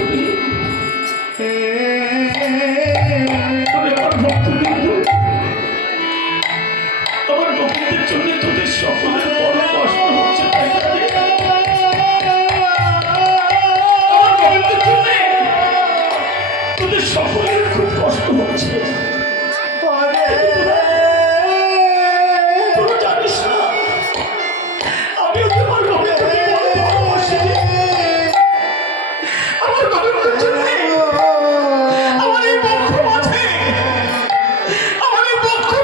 চলি তবে আমার ভক্তবৃন্দ আমার ভক্তদের জন্য তোদের সকলের বড় কষ্ট হচ্ছে তাই না রে? আমার ভক্তদের জন্য তোদের সকলের খুব কষ্ট হচ্ছে তোরা জানিস না আমিও তোমার ভক্তকে বড় ভালোবাসি আমার ভক্তদের জন্য আমার এই বক্ষ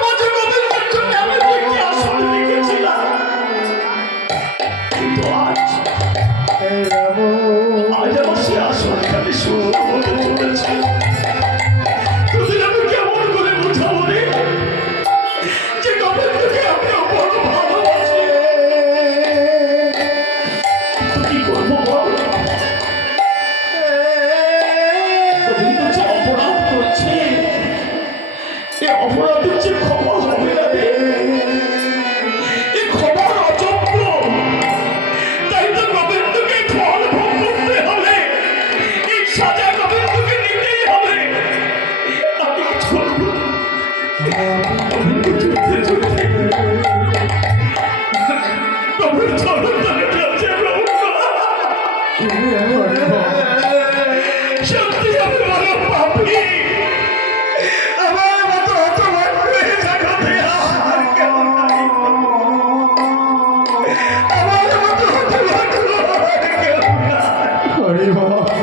মাঝে গোবিন্দের জন্য আমি একটি আসন লিখেছিলাম কিন্তু আজ আমার সে আসন খালি শূন্য হতে চলেছে তোদের আমি কেমন করে বোঝাবো রে যে গোবিন্দকে আমি বড় ভালোবাসি কি করবো বল গোবিন্দ যে অপরাধ করছে এ অপরাধের যে ক্ষমা হবে না রে এ ক্ষমার অযোগ্য তাই তো গোবিন্দকে ফল ভোগ করতে হবে এই সাজা গোবিন্দকে নিতেই হবে আমি কিছু করবো গোবিন্দ যুদ্ধে যুদ্ধে প্রভুর চরণ ধরে যাচ্ছে সত্যি আমি বড় পাপী আমার মতো হতভাগ্য এই জগতে আর কেউ নাই আমার মতো হতভাগ্য আর কেউ নাই